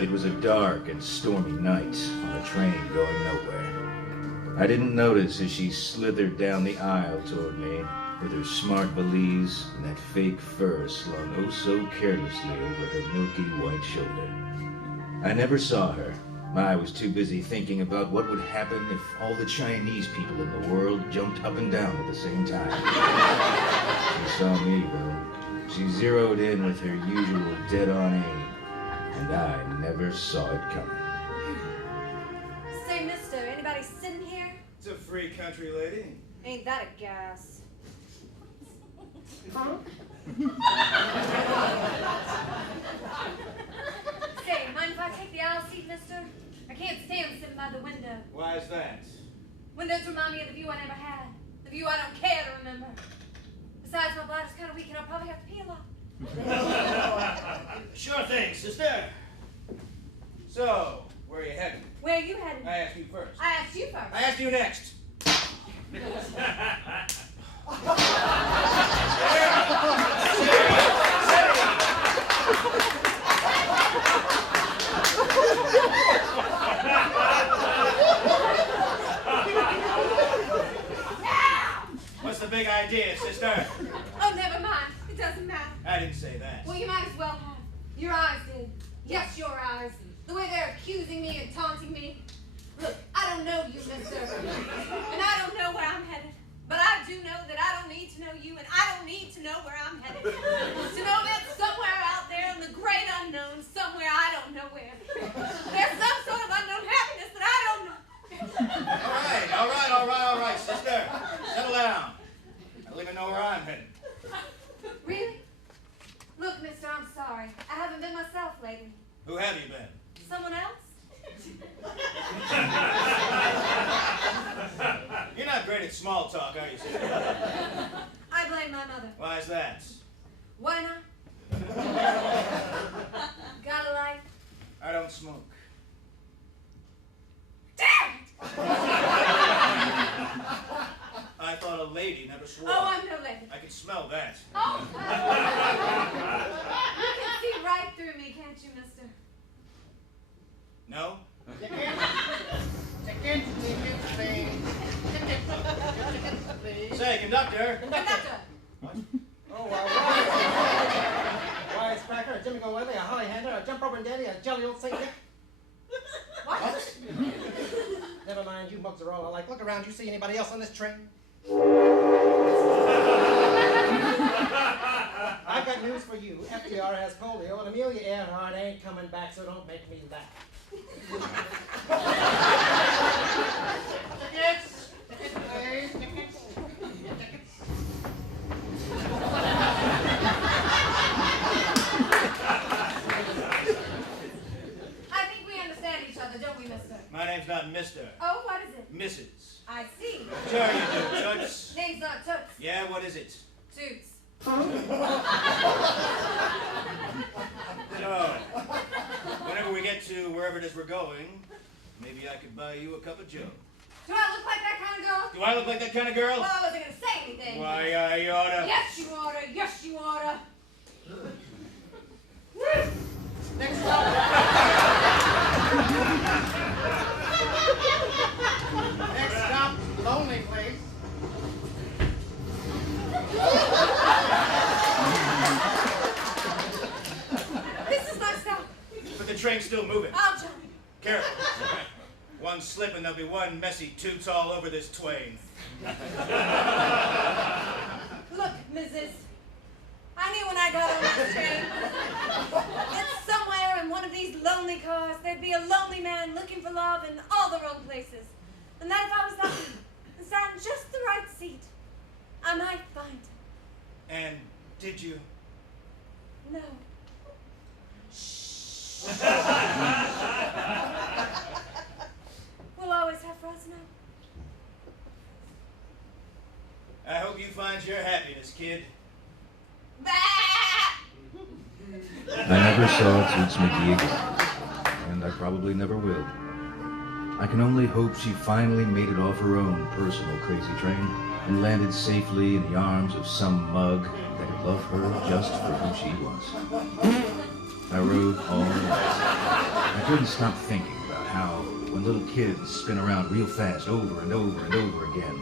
It was a dark and stormy night on a train going nowhere. I didn't notice as she slithered down the aisle toward me with her smart valise and that fake fur slung oh so carelessly over her milky white shoulder. I never saw her. I was too busy thinking about what would happen if all the Chinese people in the world jumped up and down at the same time. She saw me, though. She zeroed in with her usual dead-on aim, and I never saw it coming. Say, mister, anybody sitting here? It's a free country, lady. Ain't that a gas? Huh? Say, mind if I take the aisle seat, mister? I can't stand sitting by the window. Why is that? Windows remind me of the view I never had. The view I don't care to remember. Besides, my bladder's kind of weak and I'll probably have to pee a lot. Sure thing, sister. So, where are you heading? Where are you heading? I asked you first. I asked you first. I asked you next. What's the big idea, sister? Oh, never mind. It doesn't matter. I didn't say that. Well, you might as well have. Your eyes did. Yes, your eyes. The way they're accusing me and taunting me. Look, I don't know you, mister. And I don't know where I'm headed. But I do know that I don't need to know you, and I don't need to know where I'm headed. To know that somewhere out there in the great unknown, somewhere I don't know where, there's some sort of unknown happiness that I don't know. All right, sister. Settle down. I don't even know where I'm headed. Really? Look, mister, I'm sorry. I haven't been myself lately. Who have you been? Someone else? You're not great at small talk, are you, sister? I blame my mother. Why is that? Why not? Got a life? I don't smoke. Damn it! I thought a lady never swore. Oh, I'm no lady. I can smell that. Oh! You can see right through me, can't you, mister? No? Say, conductor. Conductor! What? Oh, Wisecracker, a Jimmy Go Willie, a Holly Hander, a Jump Rubber Daddy, a Jelly Old Saint Nick. What? Never mind, you mugs are all alike. Look around, you see anybody else on this train? I've got news for you. FDR has polio, and Amelia Earhart ain't coming back, so don't make me laugh. Tickets! Tickets, please. Tickets. Tickets. I think we understand each other, don't we, mister? My name's not Mister. Oh, what is it? Mrs. I see. Sure you do, Toots. Name's not Toots. Yeah, what is it? Toots. So, whenever we get to wherever it is we're going, maybe I could buy you a cup of joe. Do I look like that kind of girl? Do I look like that kind of girl? Well, I wasn't going to say anything. Why, I oughta. Yes, you oughta. Yes, you oughta. Next stop. Next stop, Lonely Place. This is my stop. But the train's still moving. I'll jump. Careful. One slip and there'll be one messy toots all over this twain. Look, Mrs. I knew when I got on this train that somewhere in one of these lonely cars there'd be a lonely man looking for love in all the wrong places. And that if I was lucky and sat in just the right seat, I might find him. And did you? No. We'll always have frozen out. I hope you find your happiness, kid. I never saw Toots McGee again, and I probably never will. I can only hope she finally made it off her own personal crazy train and landed safely in the arms of some mug that would love her just for who she was. I rode all night. I couldn't stop thinking about how when little kids spin around real fast over and over and over again,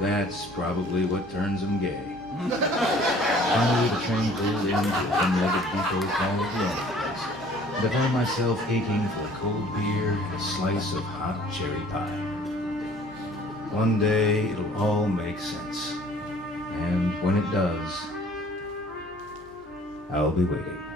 that's probably what turns them gay. Finally, the train pulled into the unleaded depot called the place, and I found myself aching for a cold beer and a slice of hot cherry pie. One day, it'll all make sense. And when it does, I'll be waiting.